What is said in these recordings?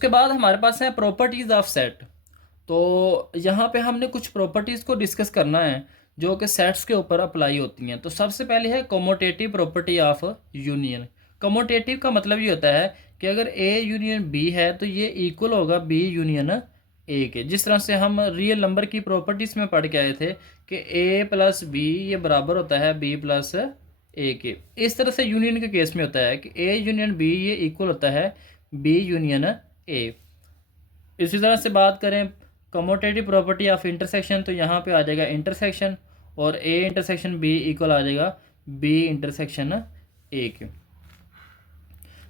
उसके बाद हमारे पास है प्रॉपर्टीज़ ऑफ सेट। तो यहाँ पे हमने कुछ प्रॉपर्टीज़ को डिस्कस करना है जो कि सेट्स के ऊपर अप्लाई होती हैं। तो सबसे पहले है commutative property of union. Commutative का मतलब ये होता है कि अगर ए यूनियन बी है तो ये इक्वल होगा बी यूनियन ए के। जिस तरह से हम रियल नंबर की प्रॉपर्टीज़ में पढ़ के आए थे कि ए प्लस बी ये बराबर होता है बी प्लस ए के। इस तरह से यूनियन के केस में होता है कि ए यूनियन बी ये इक्वल होता है बी यूनियन ए। इसी तरह से बात करें कमोटेटिव प्रॉपर्टी ऑफ इंटरसेक्शन, तो यहाँ पे आ जाएगा इंटरसेक्शन और ए इंटरसेक्शन बी इक्वल आ जाएगा बी इंटरसेक्शन ए के।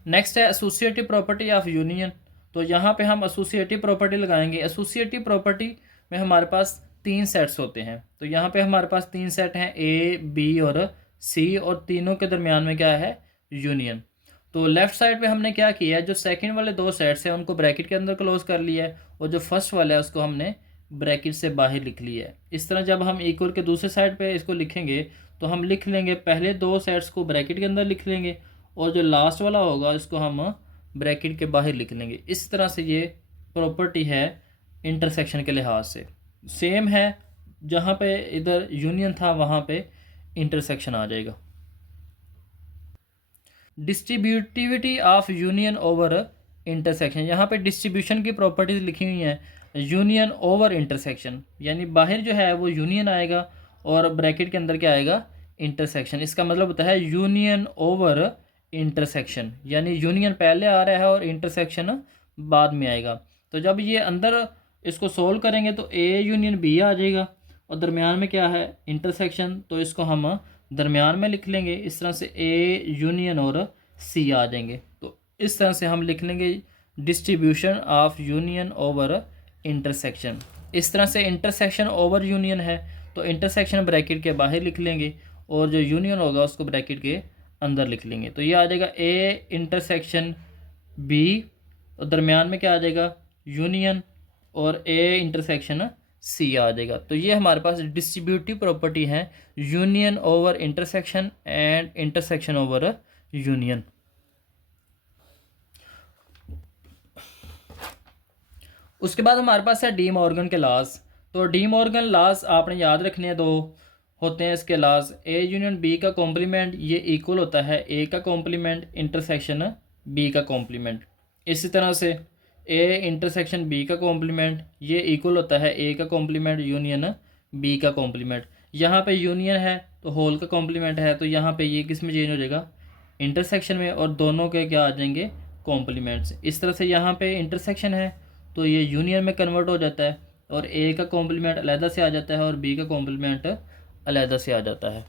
नेक्स्ट है एसोसिएटिव प्रॉपर्टी ऑफ यूनियन। तो यहाँ पे हम एसोसिएटिव प्रॉपर्टी लगाएंगे। एसोसिएटिव प्रॉपर्टी में हमारे पास तीन सेट्स होते हैं। तो यहाँ पे हमारे पास तीन सेट हैं ए बी और सी, और तीनों के दरमियान में क्या है यूनियन। तो लेफ्ट साइड पे हमने क्या किया है, जो सेकंड वाले दो सेट्स हैं उनको ब्रैकेट के अंदर क्लोज कर लिया है, और जो फर्स्ट वाला है उसको हमने ब्रैकेट से बाहर लिख लिया है। इस तरह जब हम इक्वल के दूसरे साइड पे इसको लिखेंगे तो हम लिख लेंगे पहले दो सेट्स को ब्रैकेट के अंदर लिख लेंगे, और जो लास्ट वाला होगा इसको हम ब्रैकेट के बाहर लिख लेंगे। इस तरह से ये प्रॉपर्टी है इंटरसेक्शन के लिहाज से। सेम है, जहाँ पे इधर यूनियन था वहाँ पे इंटरसेक्शन आ जाएगा। Distributivity of union over intersection, यहाँ पे डिस्ट्रीब्यूशन की प्रॉपर्टीज लिखी हुई हैं यूनियन ओवर इंटरसेक्शन, यानी बाहर जो है वो यूनियन आएगा और ब्रैकेट के अंदर क्या आएगा इंटरसेक्शन। इसका मतलब होता है यूनियन ओवर इंटरसेक्शन, यानी यूनियन पहले आ रहा है और इंटरसेक्शन बाद में आएगा। तो जब ये अंदर इसको सोल्व करेंगे तो ए यूनियन बी आ जाएगा, और दरमियान में क्या है इंटरसेक्शन, तो इसको हम दरमियान में लिख लेंगे। इस तरह से ए यूनियन और सी आ जाएंगे। तो इस तरह से हम लिख लेंगे distribution of union over intersection. इस तरह से इंटरसेक्शन ओवर यूनियन है तो इंटरसेक्शन ब्रैकेट के बाहर लिख लेंगे, और जो यूनियन होगा उसको ब्रैकेट के अंदर लिख लेंगे। तो ये आ जाएगा ए इंटरसेक्शन बी, और दरमियान में क्या आ जाएगा यूनियन, और ए इंटरसेक्शन सी आ जाएगा। तो ये हमारे पास डिस्ट्रीब्यूटिव प्रॉपर्टी है union over intersection and intersection over union. उसके बाद हमारे पास है डी मॉर्गन के लॉज। तो डी मॉर्गन लॉज आपने याद रखने हैं, दो होते हैं इसके लॉज। ए यूनियन बी का कॉम्प्लीमेंट ये इक्वल होता है ए का कॉम्प्लीमेंट इंटरसेक्शन बी का कॉम्प्लीमेंट। इसी तरह से ए इंटरसेक्शन बी का कॉम्प्लीमेंट ये इक्वल होता है ए का कॉम्प्लीमेंट यूनियन बी का कॉम्प्लीमेंट। यहाँ पे यूनियन है तो होल का कॉम्प्लीमेंट है, तो यहाँ पे ये किस में चेंज हो जाएगा इंटरसेक्शन में, और दोनों के क्या आ जाएंगे कॉम्प्लीमेंट्स। इस तरह से यहाँ पे इंटरसेक्शन है तो ये यूनियन में कन्वर्ट हो जाता है, और ए का कॉम्प्लीमेंट अलहदा से आ जाता है और बी का कॉम्प्लीमेंट अलहदा से आ जाता है।